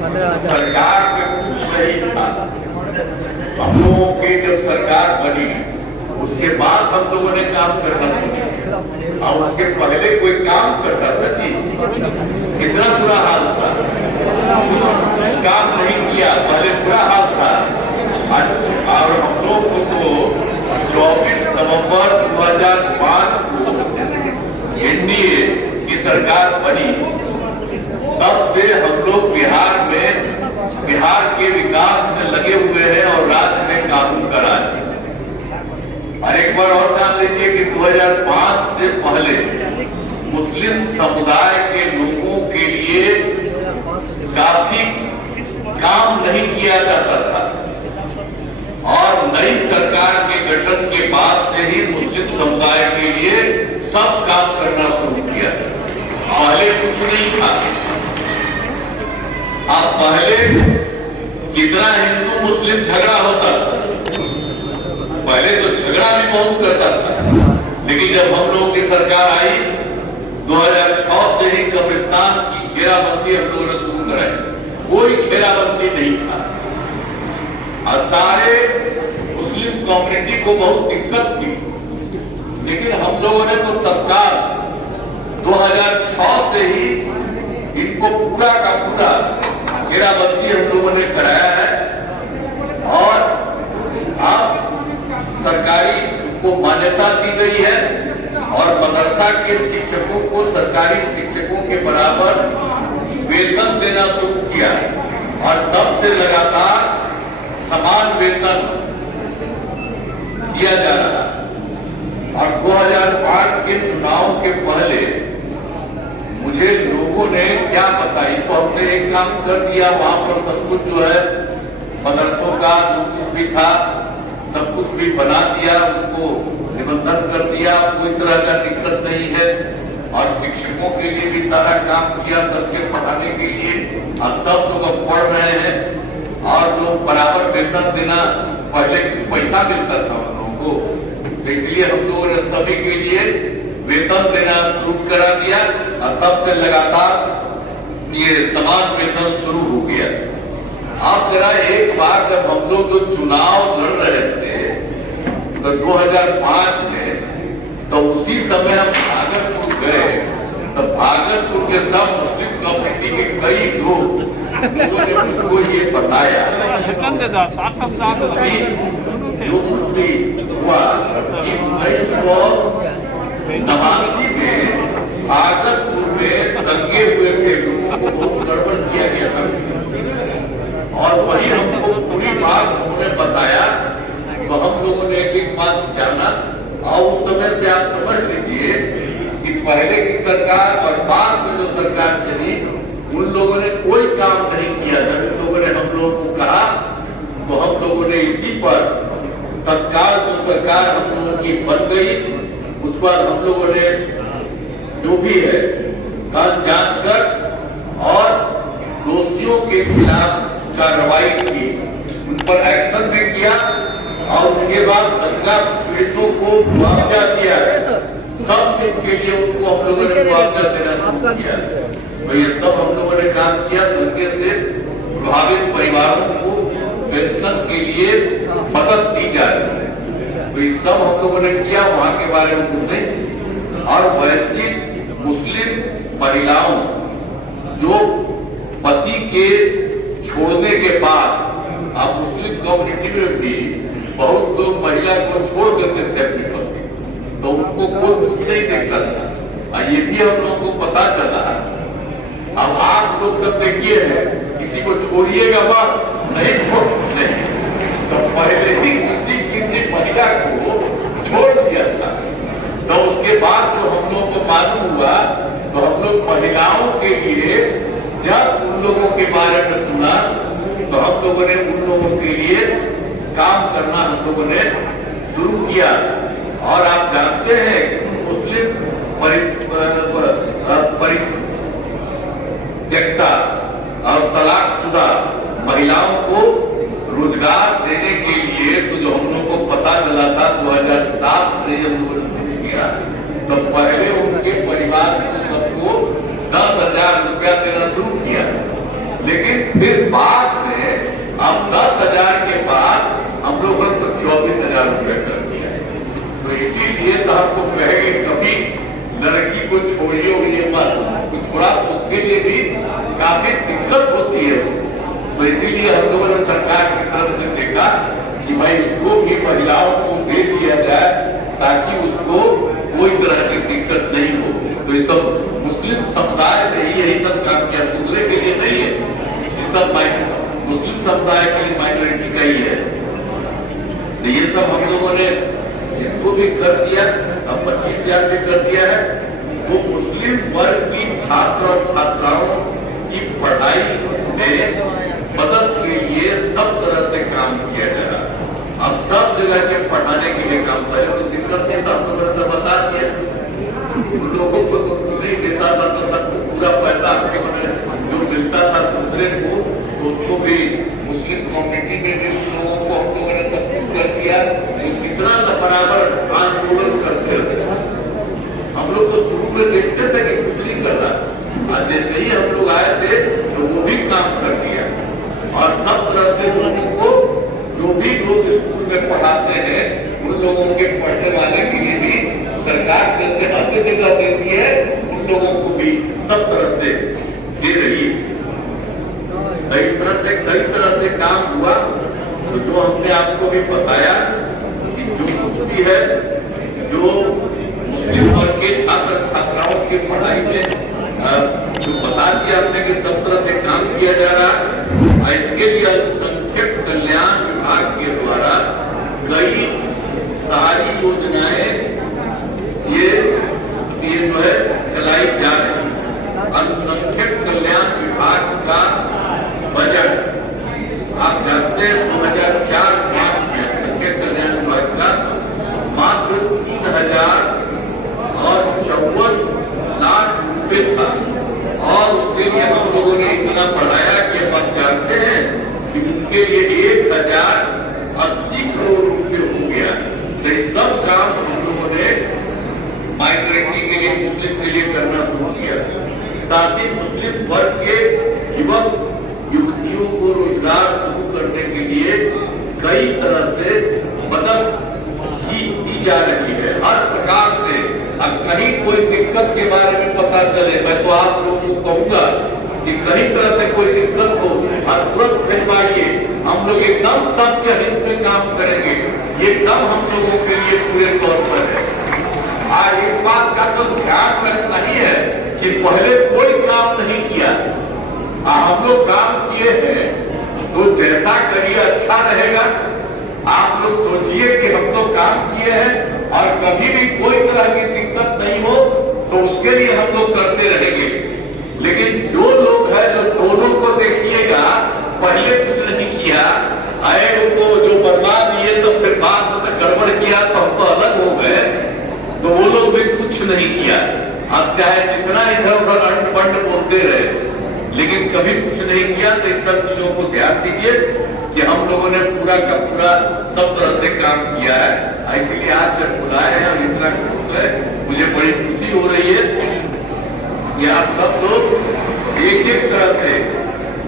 सरकार में कुछ नहीं था। हम लोगों की जब सरकार बनी उसके बाद हम लोगों ने काम करना शुरू, और उसके पहले कोई काम करता था जी? कितना बुरा हाल था, कुछ काम नहीं किया, पहले बुरा हाल था। और हम लोग को 24 नवंबर 2005 को एनडीए की सरकार बनी, तब से हम लोग बिहार के विकास में लगे हुए हैं और राज्य में कानून का राज। और एक बार और जान लीजिए कि 2005 से पहले मुस्लिम समुदाय के लोगों के लिए काफी काम नहीं किया जाता था, और नई सरकार के गठन के बाद से ही मुस्लिम समुदाय के लिए सब काम करना शुरू किया। पहले कुछ नहीं था। अब पहले कितना हिंदू मुस्लिम झगड़ा होता था, पहले तो झगड़ा भी बहुत करता था, लेकिन जब हम लोगों की सरकार आई 2006 से ही कब्रिस्तान की घेराबंदी हम लोगों ने शुरू कराई। कोई घेराबंदी नहीं था और सारे मुस्लिम कम्युनिटी को बहुत दिक्कत थी, लेकिन हम लोगों ने तो तत्काल 2006 से ही इनको पूरा का पूरा घेराबंदी हम लोगों ने कराया है। और अब सरकारी को मान्यता दी गई है और मदरसा के शिक्षकों को सरकारी शिक्षकों के बराबर वेतन देना शुरू किया, और तब से लगातार समान वेतन दिया जा रहा। और 2005 के चुनाव के पहले मुझे लोगों ने क्या बताई, तो हमने एक काम कर दिया, वहां पर सब कुछ जो है मदरसों का जो कुछ भी था सब कुछ भी बना दिया, उनको निबंधन कर दिया, कोई तरह का दिक्कत नहीं है। और शिक्षकों के लिए भी सारा काम किया, सबके पढ़ाने के लिए, और सब लोग अब पढ़ रहे हैं। और जो बराबर वेतन देना, पहले कुछ पैसा मिलता था हम लोगों को, तो इसलिए हम लोगों ने सभी के लिए वेतन देना शुरू करा दिया, और तब से लगातार ये समान वेतन शुरू हो गया। आप जरा एक बार जब हम लोग जो चुनाव लड़ रहे थे तो 2005 में, तो उसी समय हम भागलपुर गए, तो भागलपुर के सब मुस्लिम कम्युनिटी के कई लोगों ने मुझको ये बताया जो कुछ भी हुआ कि 1989 में भागलपुर में दंगे हुए थे, लोगों को बहुत गड़बड़ किया गया था, और वही हमको पूरी बात उन्होंने बताया। तो हम लोगों ने एक एक बात जाना, और उस समय से आप समझ लीजिए कि पहले की सरकार और बाद में जो सरकार चली, उन लोगों ने कोई काम नहीं किया। जब उन लोगों ने हम लोगों को कहा तो हम लोगों ने इसी पर तत्काल जो सरकार हम लोगों की बन गई, उस पर हम लोगों ने जो भी है जांच कर और दोषियों के खिलाफ कार्रवाई की, उन पर एक्शन भी किया, और उसके बाद दंगा पीड़ितों को मुआवजा दिया है। सब के लिए उनको हम लोगों ने मुआवजा देना शुरू किया। तो ये सब हम लोगों ने काम किया। दंगे से प्रभावित परिवारों को पेंशन के लिए मदद दी जा रही है। तो ये सब हम लोगों ने किया, वहां के बारे में कुछ नहीं। और वैसी मुस्लिम महिलाओं जो पति के छोड़ने के बाद, अब मुस्लिम कम्युनिटी में भी बहुत लोग महिला को छोड़ देते थे अपने पति, तो उनको कोई कुछ नहीं देखता था, और ये भी हम लोगों को पता चला। अब आप लोग जब देखिए किसी को छोड़िएगा बात नहीं छोड़ते, तो पहले ही किसी महिला को छोड़ दिया था। तो उसके बाद जो हम लोगों को मालूम हुआ, तो हम लोग महिलाओं के लिए जब उन लोगों के बारे में सुना, तो हम लोगों ने उन लोगों के लिए काम करना हम लोगों ने शुरू किया। और आप जानते हैं कि मुस्लिम परित्यक्ता और तलाकशुदा महिलाओं को रोजगार देने के लिए, तो जो हम लोगों को पता चला था 2007 से हम लोगों ने शुरू किया, तो पहले उनके परिवार को सबको 10,000 रुपया देना शुरू किया। लेकिन फिर थोड़ा उसके लिए भी काफी दिक्कत होती है। तो इसीलिए हम लोगों ने सरकार की तरफ से देखा कि भाई उसको भी महिलाओं को दे दिया जाए ताकि उसको कोई तरह की दिक्कत नहीं हो। तो ये सब मुस्लिम समुदाय ने यही सब काम किया, दूसरे के लिए नहीं है, ये सब मुस्लिम समुदाय के लिए माइनॉरिटी का ही है। तो ये सब हम लोगों ने इसको भी कर दिया, अब 25,000 से कर दिया है। वो मुस्लिम वर्ग की छात्र और छात्राओं की पढ़ाई में मदद के लिए सब तरह से काम किया जा रहा। अब सब जगह के पढ़ाने के लिए काम करे, कोई दिक्कत नहीं था, हम लोगों ने तो बता दिया। उन लोगों को तो कुछ नहीं देता था, तो सब पूरा पैसा जो मिलता था दूसरे को, तो उसको भी मुस्लिम कम्युनिटी में भी उन लोगों को हम लोगों ने सब कुछ कर दिया। कितना बराबर आंदोलन करते थे हम लोग, तो शुरू में देखते थे कि कुछ नहीं कर रहा, आज जैसे ही हम लोग आए थे तो वो भी काम कर दिया। और सब तरह से लोगों को, जो भी लोग स्कूल में पढ़ाते हैं, उन लोगों के पढ़ने वाले के लिए भी सरकार जैसे अन्य जगह देती है, उन लोगों को भी सब तरह से दे रही है। इस तरह से काम हुआ। तो जो हमने आपको भी बताया कि जो कुछ भी है, जो मुस्लिम वर्ग के छात्र छात्राओं की पढ़ाई में जो बता दिया हमने कि सब तरह से काम किया जा रहा, इसके लिए अल्पसंख्यक कल्याण विभाग के द्वारा कई सारी योजनाएं ये जो है चलाई जा रही। अल्पसंख्यक कल्याण विभाग का बजट आप जानते हैं 2004-05 में अल्पसंख्यक कल्याण विभाग का मात्र 3,054 लाख रुपए था। और उसके लिए हम लोगों ने इतना बढ़ाया कि आप जानते हैं कि उनके लिए 1,080 करोड़ रुपए हो गया। तो ये सब काम हम लोगों ने माइनॉरिटी के लिए, मुस्लिम के लिए करना शुरू किया। साथ ही मुस्लिम वर्ग के युवक युवतियों को रोजगार शुरू करने के लिए कई तरह से मदद दी जा रही है, हर प्रकार से। अब कहीं कोई दिक्कत के बारे में पता चले, मैं तो आप लोगों को कहूंगा कि कहीं तरह से कोई दिक्कत हो और तुरंत भिजवाइए, हम लोग एकदम सबके हित में काम करेंगे। ये सब हम लोगों के लिए पूरे तौर पर है। आज इस बात का तो ध्यान रखना ही है कि पहले कोई काम नहीं किया, हम लोग काम किए हैं, तो जैसा करिए अच्छा रहेगा। आप लोग सोचिए कि हम लोग काम किए हैं और कभी भी कोई तरह की दिक्कत नहीं हो, तो उसके लिए हम लोग करते रहेंगे। लेकिन जो लोग हैं, जो दोनों को देखिएगा, पहले कुछ नहीं किया, आए को जो बनवा दिए, तो फिर बाद में गड़बड़ किया तो हम तो अलग हो गए, तो वो लोग भी कुछ नहीं किया। अब चाहे जितना इधर उधर अंड बंड बोलते रहे, लेकिन कभी कुछ नहीं किया। तो इन सब चीजों को ध्यान दीजिए कि हम लोगों ने पूरा का पूरा सब तरह से काम किया है। इसलिए आज जब बुलाए हैं और इतना खुश है, मुझे बड़ी खुशी हो रही है कि आप सब लोग एक एक तरह से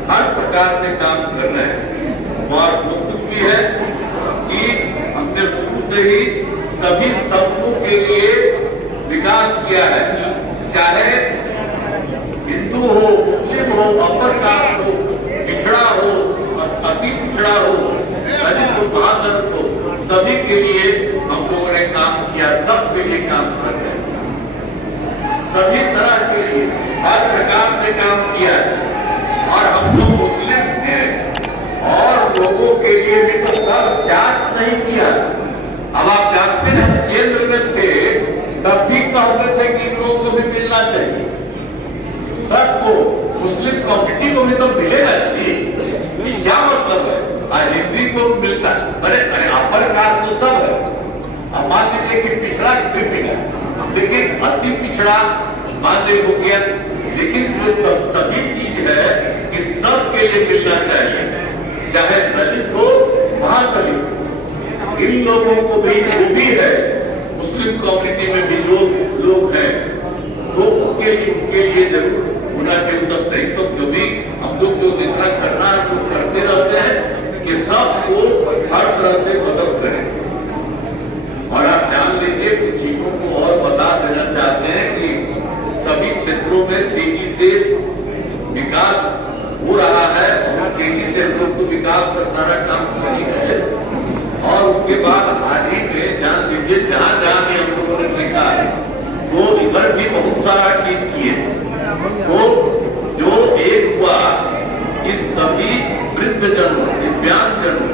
हर प्रकार से काम कर रहे हैं। और जो कुछ भी है कि हमने शुरू से ही सभी तबकों के लिए विकास किया है, चाहे हिंदू हो, मुस्लिम हो, अपर कास्ट हो, पिछड़ा हो, अति पिछड़ा हो, दलित हो, महादलित हो, सभी के लिए हम लोगों ने काम किया, सबके लिए काम कर रहे हैं, सभी तरह के लिए हर प्रकार से काम किया। और हम लोग मुस्लिम हैं और लोगों के लिए भी तो सब जांच नहीं किया। अब आप जानते हैं हम केंद्र में थे, तब भी कहते थे कि इन लोगों को भी मिलना चाहिए, सबको, मुस्लिम कम्युनिटी को भी तो मिलेगा चाहिए। क्या मतलब है? आज हिंदी को मिलता है, अरे अपर कास्ट तो सब है। अब मान लीजिए कि पिछड़ा भी मिला, लेकिन अति पिछड़ा मान लीजिए हो गया। लेकिन जो सभी चीज है कि सबके लिए मिलना चाहिए, चाहे दलित हो, महादलित, इन लोगों को भी जो भी है, मुस्लिम कम्युनिटी में भी जो लोग हैं, तो उसके लिए उनके लिए जरूर होना चाहिए। सब नहीं तो कभी हम लोग जो जितना करना है वो करते रहते हैं कि सबको हर तरह से मदद करें। और आप ध्यान दीजिए, कुछ चीजों को और बता देना चाहते हैं कि सभी क्षेत्रों दिनों में तेजी से विकास हो रहा है और तेजी से हम लोग को विकास का सारा काम करी है। और उसके बाद हाल ही में जान दीजिए जहां जहां भी हम लोगों ने देखा तो इधर भी बहुत सारा चीज किए। तो जो एक हुआ कि सभी वृद्धजनों, दिव्यांगजनों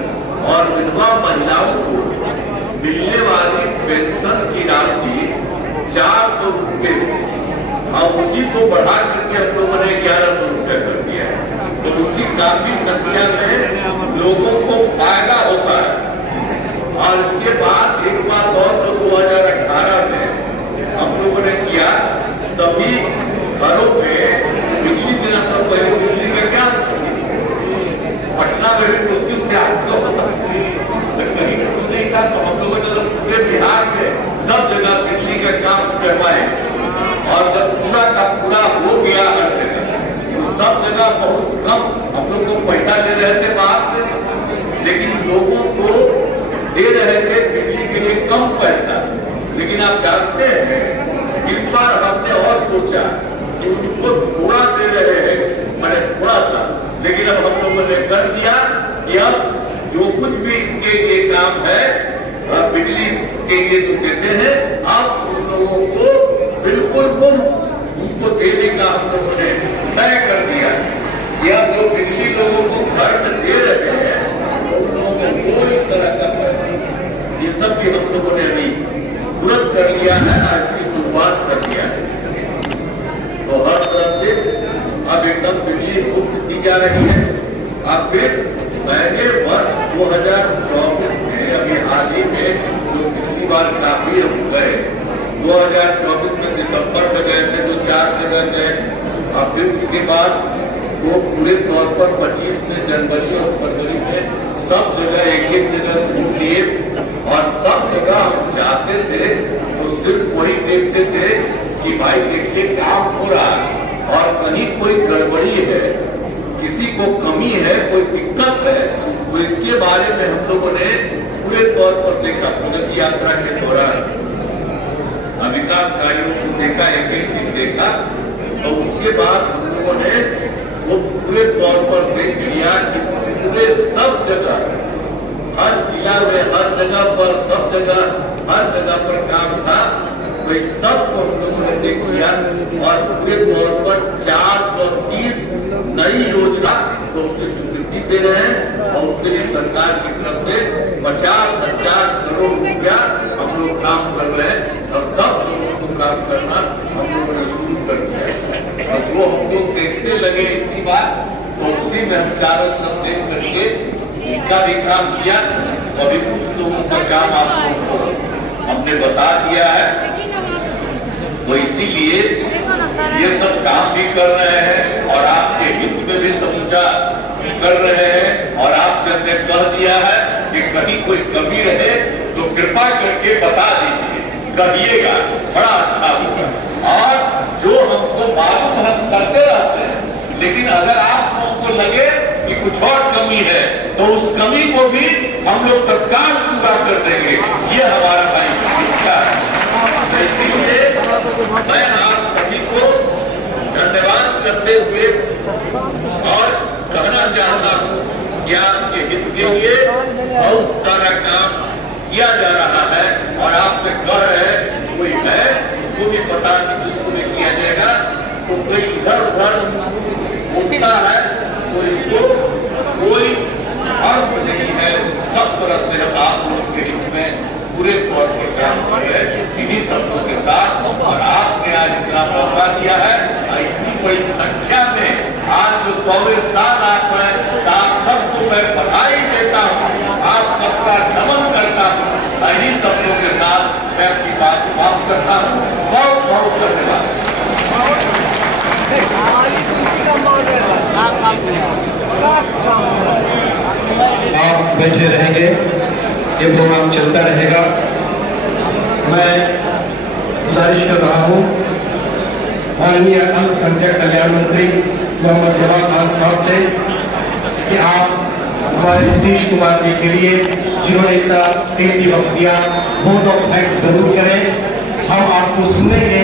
और विधवा महिलाओं को मिलने वाली पेंशन की राशि 400 रुपये, और उसी को बढ़ा करके हम लोगों ने 1100 रुपये कर दिया है। तो उसकी काफी संख्या में लोगों को फायदा होता है। और इसके बाद एक बात और जो 2018 में हम लोगों ने किया, सभी घरों में बिजली देना। तो पहले बिजली का क्या पटना में भी मुश्किल से 800 होता, कहीं कुछ नहीं था। तो हम लोगों ने जब पूरे बिहार में सब जगह बिजली का काम करवाए और जब पूरा का पूरा हो गया हर जगह, तो सब जगह बहुत कम हम लोग को पैसा दे रहे थे बाहर से, लेकिन लोगों को दे रहे थे बिजली के लिए कम पैसा। लेकिन आप जानते हैं इस बार हमने और सोचा कि उसको थोड़ा दे रहे हैं, मैंने थोड़ा सा, लेकिन अब हम लोगों ने कर दिया कि अब जो कुछ भी इसके लिए काम है बिजली के लिए तो देते हैं, अब उन लोगों को बिल्कुल उनको देने का हम लोगों ने तय कर दिया। या जो बिजली लोगों को खर्च दे रहे हैं उन लोगों को कोई तरह का पैसा, ये सब भी हम लोगों ने अभी तुरंत कर लिया है, आज की शुरुआत कर दिया है। तो हर तरह से अब एकदम बिजली मुफ्त दी जा रही है। अब फिर पहले वर्ष 2024 में अभी हाल ही में जो पिछली बार काफी हम गए 2024 में दिसंबर में गए थे, जो 4 जगह गए। अब फिर उसके बाद वो पूरे तौर पर 25 में जनवरी और फरवरी में सब जगह एक एक जगह घूम लिए और सब जगह हम जाते थे तो सिर्फ वही देखते थे कि भाई देखिए काम हो रहा है और कहीं कोई गड़बड़ी है, किसी को कमी है, कोई दिक्कत है, तो इसके बारे में हम लोगों ने पूरे तौर पर देखा। प्रगति यात्रा के दौरान विकास कार्यों को देखा, एक एक दिन देखा। तो उसके बाद हम लोगों ने वो पूरे तौर पर देख लिया कि पूरे सब जगह, हर जिला में, हर जगह पर, सब जगह, हर जगह पर काम था। तो इस सब को हम लोगों ने देख लिया और पूरे तौर पर 430 नई योजना तो उसकी स्वीकृति दे रहे हैं और उसके लिए सरकार की तरफ से 50,000 करोड़ रुपया हम लोग काम कर रहे हैं और सब लोगों को काम करना हम लोगों ने शुरू कर दिया है। और वो हम लोग देखने लगे इसी बार, तो उसी में हम चारों तरफ देख करके इसका भी काम किया। अभी कुछ लोगों का काम आप लोगों को हमने बता दिया है, तो इसीलिए ये सब काम भी कर रहे हैं और आपके हित में भी समूचा कर रहे हैं। और आपसे हमने कह दिया है कि कहीं कोई कमी रहे तो कृपा करके बता दीजिए, कहिएगा, बड़ा अच्छा होगा। और जो हमको मालूम हम करते रहते हैं, लेकिन अगर आप लोगों को लगे कि कुछ और कमी है तो उस कमी को भी हम लोग तत्काल पूरा कर देंगे। ये हमारा दायित्व है। इसीलिए मैं आप सभी को धन्यवाद करते हुए और कहना चाहता हूँ कि आपके हित के लिए बहुत सारा काम किया जा रहा है और आपसे कह रहे हैं कोई है उसको भी पता नहीं, जिसको भी किया जाएगा तो कोई इधर उधर होता है तो इसको कोई अर्थ नहीं है। सब तरह से आप लोग के हित में पूरे तौर पर काम कर रहे हैं इन्हीं शब्दों के साथ। और आपने आज इतना मौका दिया है, इतनी बड़ी संख्या में आज जो 100वें साल आप हैं, आप सबको मैं बधाई देता हूँ, आप सबका नमन करता हूँ। इन्हीं शब्दों के साथ मैं अपनी बात समाप्त करता हूँ। बहुत बहुत धन्यवाद। आप बैठे रहेंगे, ये प्रोग्राम चलता रहेगा। मैं गुजारिश कर रहा हूँ माननीय अल्पसंख्यक कल्याण मंत्री मोहम्मद जवाब खान साहब से कि आप हमारे नीतीश कुमार जी के लिए जिन्होंने इतना कीमती वक्त दिया, वोट ऑफ थैंक्स जरूर करें। हम आपको सुनेंगे।